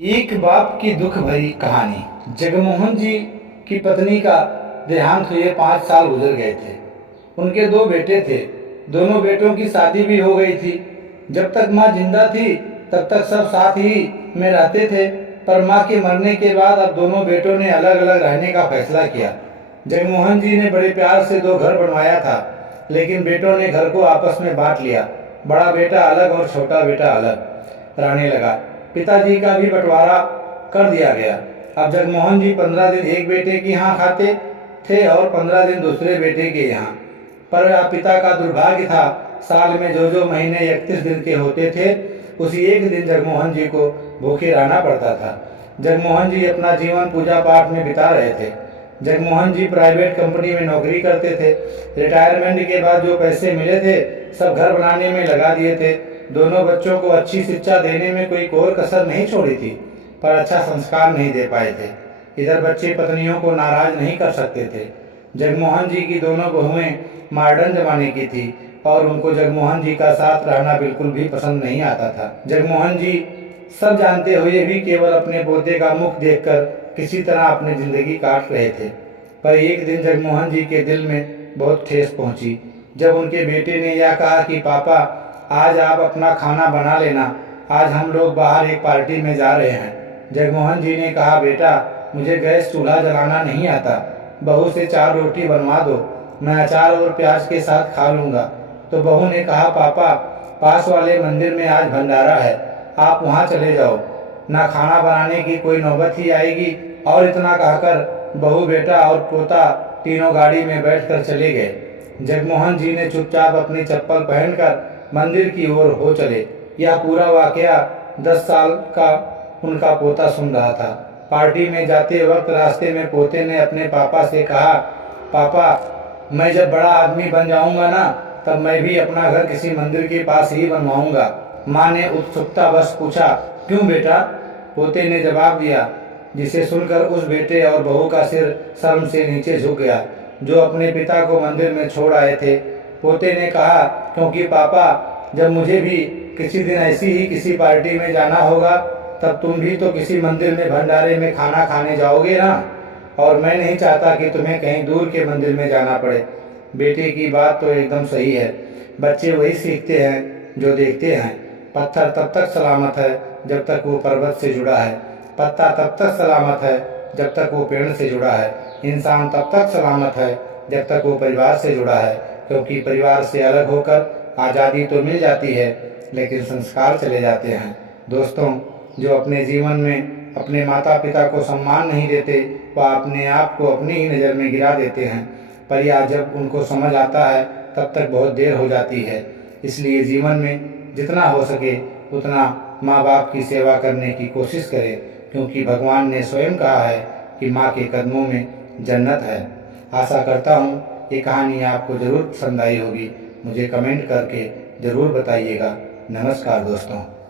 एक बाप की दुख भरी कहानी। जगमोहन जी की पत्नी का देहांत हुए 5 साल गुजर गए थे। उनके 2 बेटे थे। दोनों बेटों की शादी भी हो गई थी। जब तक माँ जिंदा थी तब तक सब साथ ही में रहते थे, पर माँ के मरने के बाद अब दोनों बेटों ने अलग अलग रहने का फैसला किया। जगमोहन जी ने बड़े प्यार से 2 घर बनवाया था, लेकिन बेटों ने घर को आपस में बांट लिया। बड़ा बेटा अलग और छोटा बेटा अलग रहने लगा। पिताजी का भी बंटवारा कर दिया गया। अब जगमोहन जी 15 दिन एक बेटे के यहाँ खाते थे और 15 दिन दूसरे बेटे के यहाँ। पर पिता का दुर्भाग्य था, साल में जो महीने 31 दिन के होते थे, उसी एक दिन जगमोहन जी को भूखे रहना पड़ता था। जगमोहन जी अपना जीवन पूजा पाठ में बिता रहे थे। जगमोहन जी प्राइवेट कंपनी में नौकरी करते थे। रिटायरमेंट के बाद जो पैसे मिले थे सब घर बनाने में लगा दिए थे। दोनों बच्चों को अच्छी शिक्षा देने में कोई कोर कसर नहीं छोड़ी थी, पर अच्छा संस्कार नहीं दे पाए थे। इधर बच्चे पत्नियों को नाराज नहीं कर सकते थे। जगमोहन जी की दोनों बहुएं मॉडर्न जमाने की थी और उनको जगमोहन जी का साथ रहना बिल्कुल भी पसंद नहीं आता था। जगमोहन जी सब जानते हुए भी केवल अपने पोते का मुख देखकर किसी तरह अपनी जिंदगी काट रहे थे। पर एक दिन जगमोहन जी के दिल में बहुत ठेस पहुंची जब उनके बेटे ने यह कहा कि पापा, आज आप अपना खाना बना लेना, आज हम लोग बाहर एक पार्टी में जा रहे हैं। जगमोहन जी ने कहा, बेटा मुझे गैस चूल्हा जलाना नहीं आता, बहू से 4 रोटी बनवा दो, मैं अचार और प्याज के साथ खा लूँगा। तो बहू ने कहा, पापा पास वाले मंदिर में आज भंडारा है, आप वहाँ चले जाओ, ना खाना बनाने की कोई नौबत ही आएगी। और इतना कहकर बहू, बेटा और पोता तीनों गाड़ी में बैठकर चले गए। जगमोहन जी ने चुपचाप अपनी चप्पल पहनकर मंदिर की ओर हो चले। यह पूरा वाकया 10 साल का उनका पोता सुन रहा था। पार्टी में जाते वक्त रास्ते में पोते ने अपने पापा से कहा, पापा मैं जब बड़ा आदमी बन जाऊंगा ना, तब मैं भी अपना घर किसी मंदिर के पास ही बनवाऊंगा। माँ ने उत्सुकतावश पूछा, क्यों बेटा? पोते ने जवाब दिया, जिसे सुनकर उस बेटे और बहू का सिर शर्म से नीचे झुक गया, जो अपने पिता को मंदिर में छोड़ आए थे। पोते ने कहा, क्योंकि पापा जब मुझे भी किसी दिन ऐसी ही किसी पार्टी में जाना होगा, तब तुम भी तो किसी मंदिर में भंडारे में खाना खाने जाओगे ना, और मैं नहीं चाहता कि तुम्हें कहीं दूर के मंदिर में जाना पड़े। बेटे की बात तो एकदम सही है। बच्चे वही सीखते हैं जो देखते हैं। पत्थर तब तक सलामत है जब तक वो पर्वत से जुड़ा है, पत्ता तब तक सलामत है जब तक वो पेड़ से जुड़ा है, इंसान तब तक सलामत है जब तक वो परिवार से जुड़ा है, क्योंकि परिवार से अलग होकर आज़ादी तो मिल जाती है, लेकिन संस्कार चले जाते हैं। दोस्तों, जो अपने जीवन में अपने माता पिता को सम्मान नहीं देते, वह अपने आप को अपनी ही नज़र में गिरा देते हैं। पर यह जब उनको समझ आता है तब तक बहुत देर हो जाती है। इसलिए जीवन में जितना हो सके उतना माँ बाप की सेवा करने की कोशिश करें, क्योंकि भगवान ने स्वयं कहा है कि माँ के कदमों में जन्नत है। आशा करता हूँ ये कहानी आपको ज़रूर पसंद आई होगी। मुझे कमेंट करके ज़रूर बताइएगा। नमस्कार दोस्तों।